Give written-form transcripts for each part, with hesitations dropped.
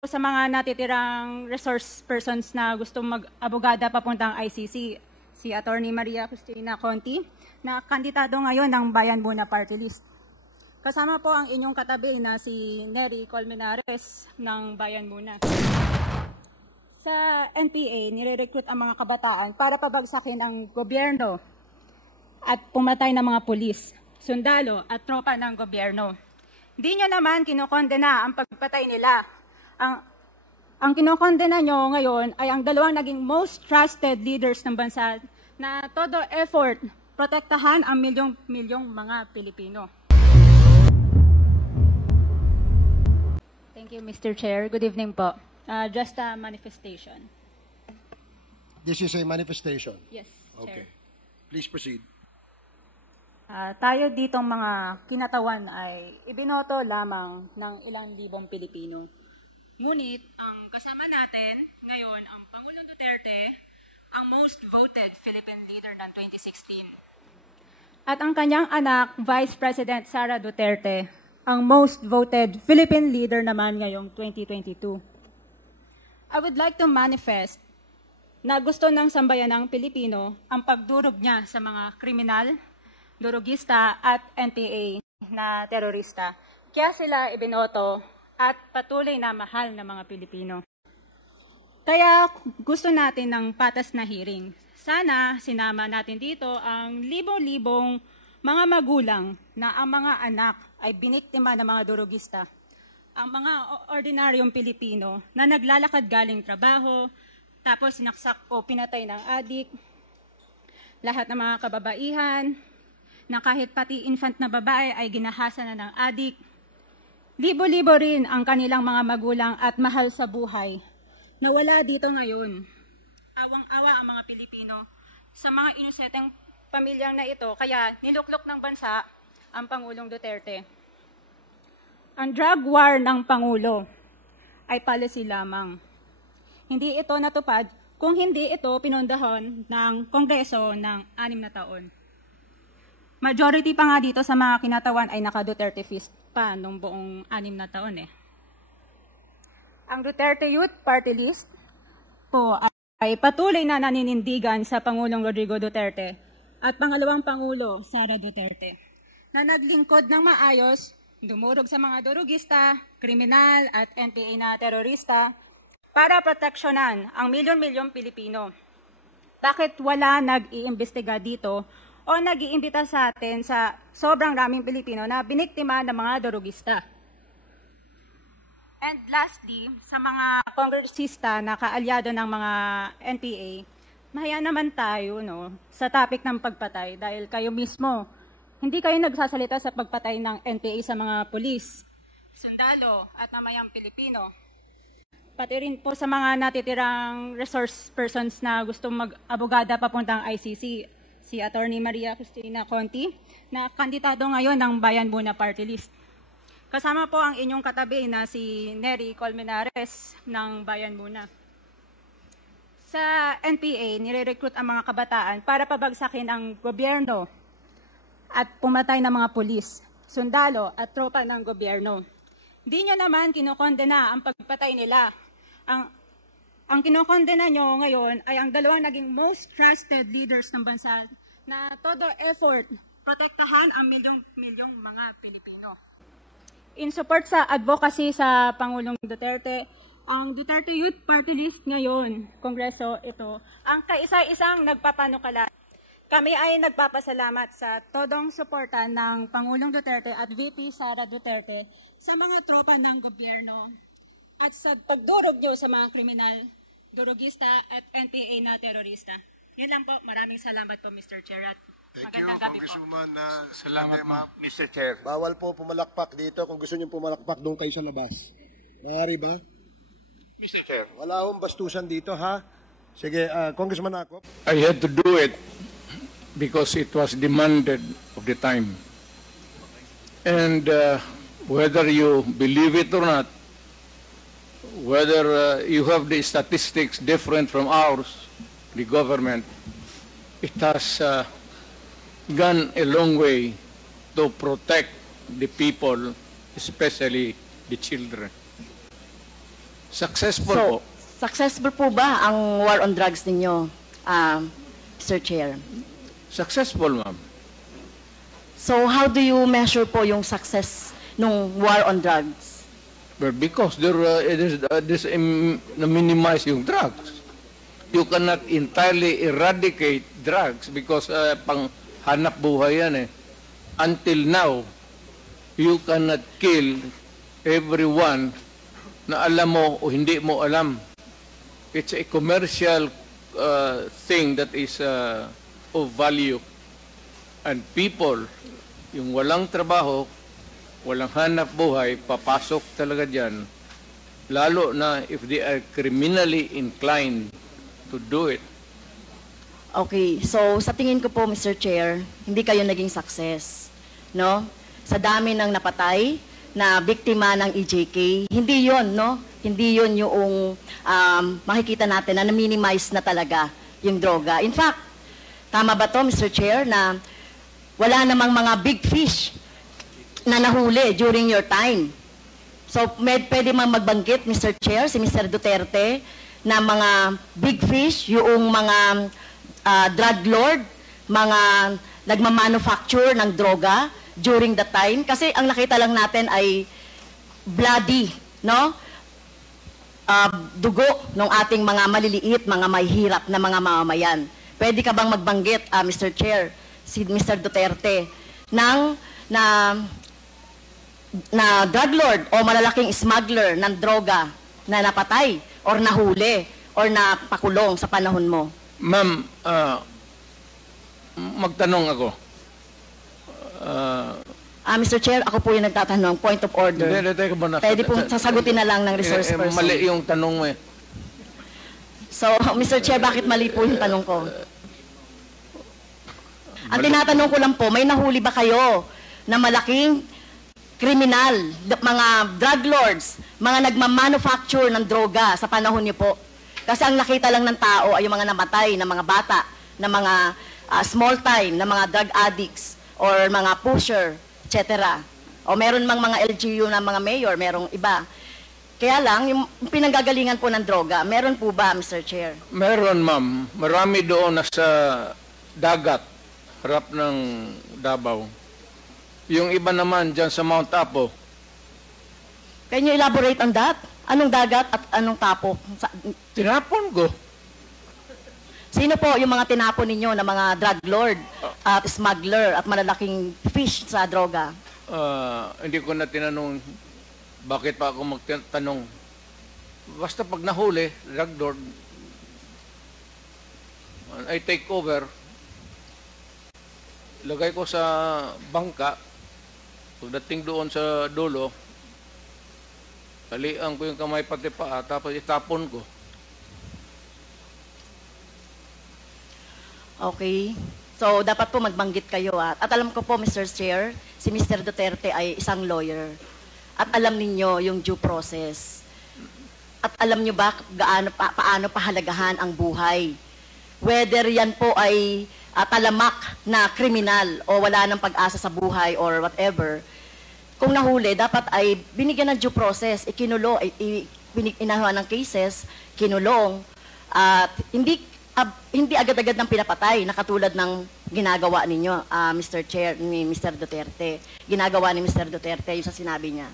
Sa mga natitirang resource persons na gustong mag-abogada papuntang ICC, si Attorney Maria Cristina Conti, na kandidato ngayon ng Bayan Muna Party List. Kasama po ang inyong katabi na si Nery Colmenares ng Bayan Muna. Sa NPA, nire-recruit ang mga kabataan para pabagsakin ang gobyerno at pumatay ng mga pulis, sundalo at tropa ng gobyerno. Di nyo naman kinokondena ang pagpatay nila. Ang kinokondena nyo ngayon ay ang dalawang naging most trusted leaders ng bansa na todo effort protektahan ang milyong-milyong mga Pilipino. Thank you, Mr. Chair. Good evening po. Just a manifestation. This is a manifestation? Yes, Okay. Chair. Please proceed. Tayo ditong mga kinatawan ay ibinoto lamang ng ilang libong Pilipino. Ngunit ang kasama natin ngayon ang Pangulong Duterte, ang most voted Philippine leader ng 2016. At ang kanyang anak, Vice President Sara Duterte, ang most voted Philippine leader naman ngayong 2022. I would like to manifest na gusto ng sambayanang Pilipino ang pagdurog niya sa mga kriminal, durugista at NPA na terorista. Kaya sila ibinoto at patuloy na mahal ng mga Pilipino. Kaya gusto natin ng patas na hearing. Sana sinama natin dito ang libong-libong mga magulang na ang mga anak ay biniktima ng mga durugista. Ang mga ordinaryong Pilipino na naglalakad galing trabaho, tapos sinaksak o pinatay ng adik, lahat ng mga kababaihan, na kahit pati infant na babae ay ginahasa na ng adik. Libo-libo rin ang kanilang mga magulang at mahal sa buhay na wala dito ngayon. Awang-awa ang mga Pilipino sa mga inuseteng pamilyang na ito, kaya niluklok ng bansa ang Pangulong Duterte. Ang drug war ng Pangulo ay policy lamang. Hindi ito natupad kung hindi ito pinundahon ng Kongreso ng 6 na taon. Majority pa nga dito sa mga kinatawan ay naka-Duterte fist pa nung buong 6 na taon eh. Ang Duterte Youth Party List po ay patuloy na naninindigan sa Pangulong Rodrigo Duterte at pangalawang Pangulo, Sara Duterte, na naglingkod ng maayos, dumurog sa mga durugista, kriminal at NPA na terorista para proteksyonan ang milyon-milyong Pilipino. Bakit wala nag-iimbestiga dito o nag-iimbita sa atin sa sobrang raming Pilipino na biniktima ng mga durugista? And lastly, sa mga kongresista na kaalyado ng mga NPA, mahaya naman tayo sa topic ng pagpatay dahil kayo mismo, hindi kayo nagsasalita sa pagpatay ng NPA sa mga pulis, sundalo at mamayang Pilipino. Pati rin po sa mga natitirang resource persons na gustong mag-abogada papuntang ICC, si Attorney Maria Cristina Conti, na kandidato ngayon ng Bayan Muna Party List. Kasama po ang inyong katabi na si Nery Colmenares ng Bayan Muna. Sa NPA, nire-recruit ang mga kabataan para pabagsakin ang gobyerno at pumatay ng mga pulis, sundalo at tropa ng gobyerno. Di nyo naman kinokondena ang pagpatay nila. Ang kinokondena nyo ngayon ay ang dalawang naging most trusted leaders ng bansa na todo effort protektahan ang milyong-milyong mga Pilipino. In support sa advocacy sa Pangulong Duterte, ang Duterte Youth Party List ngayon, Kongreso ito, ang kaisa-isang nagpapanukala. Kami ay nagpapasalamat sa todong suporta ng Pangulong Duterte at VP Sara Duterte sa mga tropa ng gobyerno at sa pagdurog nyo sa mga kriminal, durugista at NPA na terorista. Yun lang po. Maraming salamat po, Mr. Chair. At Thank you, gabi Congresswoman. Salamat, ma'am. Mr. Chair. Bawal po pumalakpak dito. Kung gusto niyo pumalakpak, doon kayo sa labas. Maaari ba? Mr. Chair. Wala akong bastusan dito, ha? Sige, Congressman Akop. I had to do it because it was demanded of the time. And whether you believe it or not, whether you have the statistics different from ours, the government, it has gone a long way to protect the people, especially the children. Successful So, po. successful po ba ang war on drugs ninyo, Mr. Chair? Successful, ma'am. So, how do you measure po yung success ng war on drugs? Well, because na-minimize yung drugs. You cannot entirely eradicate drugs because pang hanap buhay yan eh. Until now, you cannot kill everyone na alam mo o hindi mo alam. It's a commercial thing that is of value. And people, yung walang trabaho, walang hanap buhay, papasok talaga dyan. Lalo na if they are criminally inclined to do it. Okay, so sa tingin ko po, Mr. Chair, hindi kayo naging success, no? Sa dami ng napatay na biktima ng EJK, hindi yon, no? Hindi yon yung makikita natin na na-minimize na talaga yung droga. In fact, tama ba to, Mr. Chair, na wala namang mga big fish na nahuli during your time? So, pwede mang magbanggit, Mr. Chair, si Mr. Duterte, na mga big fish, yung mga drug lord, mga nagmamanufacture ng droga during the time. Kasi ang nakita lang natin ay bloody, no? Dugo ng ating mga maliliit, mga mahihirap na mga mamamayan. Pwede ka bang magbanggit, Mr. Chair, si Mr. Duterte, na drug lord o malalaking smuggler ng droga na napatay or nahuli or napakulong sa panahon mo? Ma'am, magtanong ako. Mr. Chair, ako po yung nagtatanong, point of order. Teka muna. Pwede pong sasagutin na lang ng resource person. Mali yung tanong mo eh. So, Mr. Chair, bakit mali po yung tanong ko? Ang tinatanong ko lang po, may nahuli ba kayo na malaking kriminal, mga drug lords, mga nagmamanufacture ng droga sa panahon niyo po? Kasi ang nakita lang ng tao ay yung mga namatay na mga bata, na mga small time, na mga drug addicts, or mga pusher, etc. O meron mang mga LGU na mga mayor, merong iba. Kaya lang, yung pinanggagalingan po ng droga, meron po ba, Mr. Chair? Meron, ma'am. Marami doon nasa dagat, harap ng Davao. Yung iba naman dyan sa Mount Apo. Can you elaborate on that? Anong dagat at anong tapo? Tinapon ko. Sino po yung mga tinapon ninyo na mga drug lord at smuggler at malalaking fish sa droga? Hindi ko na tinanong bakit pa ako magtanong. Basta pag nahuli, drug lord, I take over, lagay ko sa bangka, pagdating doon sa dulo, talian ko yung kamay pati paa, tapos itapon ko. Okay. So, dapat po magbanggit kayo. At alam ko po, Mr. Chair, si Mr. Duterte ay isang lawyer. At alam ninyo yung due process. At alam nyo ba paano pahalagahan ang buhay? Whether yan po ay talamak na kriminal o wala ng pag-asa sa buhay or whatever, kung nahuli, dapat ay binigyan ng due process, ikinulong, inahuan ng cases, kinulong, at hindi agad-agad ng pinapatay na katulad ng ginagawa ninyo, Mr. Chair, ni Mr. Duterte. Ginagawa ni Mr. Duterte yung sa sinabi niya.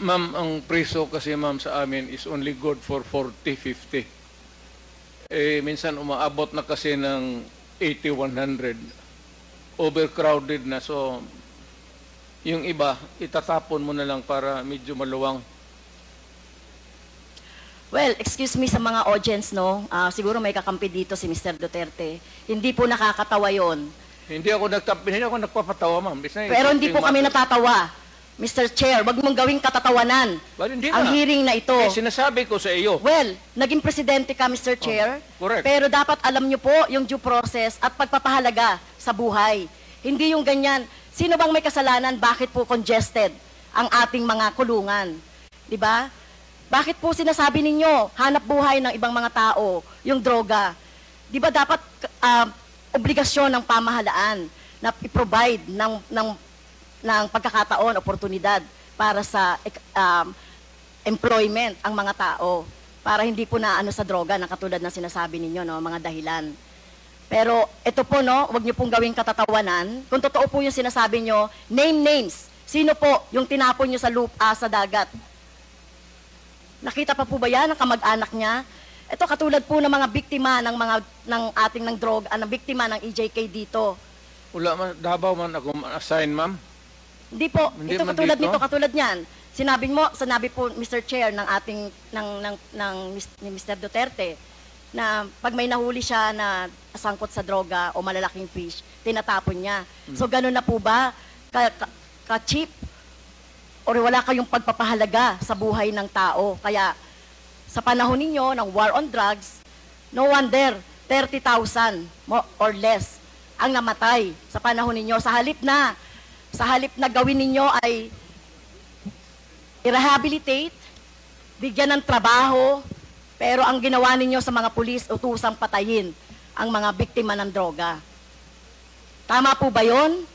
Ma'am, ang preso kasi ma'am sa amin is only good for 40, 50. Minsan umaabot na kasi ng 80, 100. Overcrowded na. So, yung iba, itatapon mo na lang para medyo maluwang. Well, excuse me sa mga audience, no? Siguro may kakampi dito si Mr. Duterte. Hindi po nakakatawa yon. Hindi ako nagpapatawa, ma'am. Pero hindi po kami natatawa. Mr. Chair, wag mong gawing katatawanan Well, hindi ang na. hearing na ito. Sinasabi ko sa iyo. Well, naging presidente ka, Mr. Chair. Correct. Pero dapat alam niyo po yung due process at pagpapahalaga sa buhay. Hindi yung ganyan. Sino bang may kasalanan? Bakit po congested ang ating mga kulungan? 'Di ba? Bakit po sinasabi ninyo, hanap buhay ng ibang mga tao, yung droga? 'Di ba dapat obligasyon ng pamahalaan na i-provide ng pagkakataon, oportunidad para sa employment ang mga tao para hindi po na ano sa droga na katulad ng sinasabi ninyo, no, mga dahilan. Pero ito po, no, wag niyo pong gawing katatawanan. Kung totoo po yung sinasabi niyo, name names. Sino po yung tinapon niyo sa lupa, sa dagat? Nakita pa po ba yan ang kamag-anak niya? Ito katulad po ng mga biktima ng droga, ng biktima ng EJK dito. Wala man, Davao man ako assign, ma'am. Hindi po, Hindi ito man katulad dito? nito, katulad niyan. Sinabi po Mr. Chair ng ating ni Mr. Duterte na pag may nahuli siya na sangkot sa droga o malalaking fish, tinatapon niya. So ganun na po ba ka-cheap or wala kayong pagpapahalaga sa buhay ng tao? Kaya sa panahon ninyo ng war on drugs, no wonder 30,000 or less ang namatay sa panahon ninyo. Sa halip na gawin ninyo ay i-rehabilitate, bigyan ng trabaho, pero ang ginawa ninyo sa mga pulis, utusang patayin ang mga biktima ng droga. Tama po ba yun,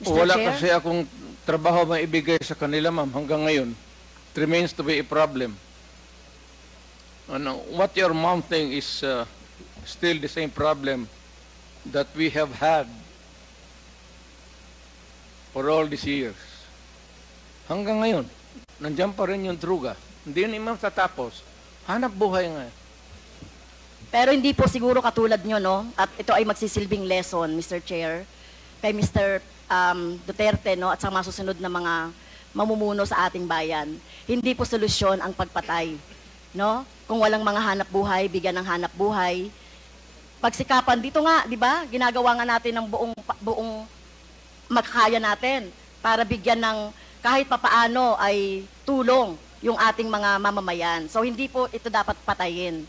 Mr. Wala Chair? kasi akong trabaho maibigay sa kanila, ma'am, hanggang ngayon. It remains to be a problem. Ano, what you're mounting is still the same problem that we have had for all these years. Hanggang ngayon, nandiyan pa rin yung droga. Hindi naman tatapos. Hanap buhay nga. Pero hindi po siguro katulad nyo, no? At ito ay magsisilbing lesson, Mr. Chair, kay Mr. Duterte, no? At sa mga susunod na mga mamumuno sa ating bayan. Hindi po solusyon ang pagpatay, no? Kung walang mga hanap buhay, bigyan ng hanap buhay. Pagsikapan dito nga, di ba? Ginagawa nga natin ng buong makakaya natin para bigyan ng kahit papaano ay tulong yung ating mga mamamayan. So hindi po ito dapat patayin,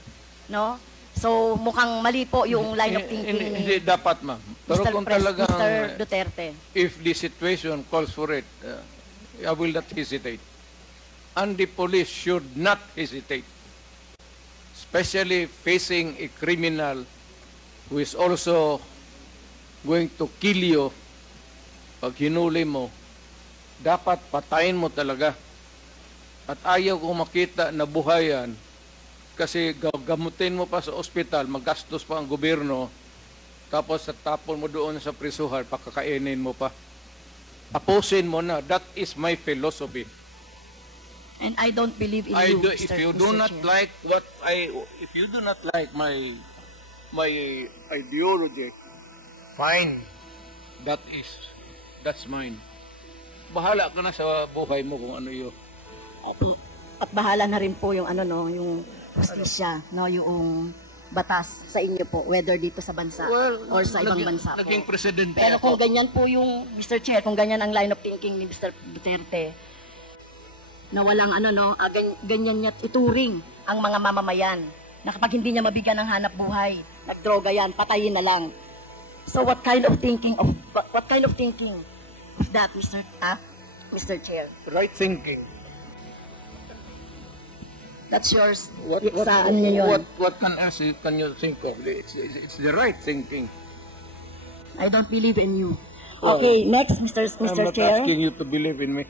no? So mukhang mali po yung line of thinking ni Hindi dapat, ma'am. Pero kung talagang, Mr. Duterte. if the situation calls for it, I will not hesitate. And the police should not hesitate. Especially facing a criminal who is also going to kill you pag hinuli mo. Dapat patayin mo talaga. At ayaw kong makita na buhayan kasi gamutin mo pa sa ospital, magastos pa ang gobyerno, tapos tapon mo doon sa prisuhan, pakakainin mo pa. Tapusin mo na. That is my philosophy. And I don't believe in you, If Mr. you do Mr. not Chair. like if you do not like my ideology, fine. That's mine. Bahala ka na sa buhay mo kung ano yun. At bahala na rin po yung ano, no, yung justisya, no, yung batas sa inyo po, whether dito sa bansa or sa ibang bansa po. Naging presidente Pero kung ako. ganyan po yung, Mr. Chair, kung ganyan ang line of thinking ni Mr. Duterte, na walang ano, no, ganyan niya ituring ang mga mamamayan, na kapag hindi niya mabigyan ng hanap buhay, nagdroga yan, patayin na lang. So what kind of thinking of that, Mr. Chair? Right thinking. That's yours. What can you think of? It's the right thinking. I don't believe in you. Well, Okay, next, Mr. I'm not Chair. asking you to believe in me.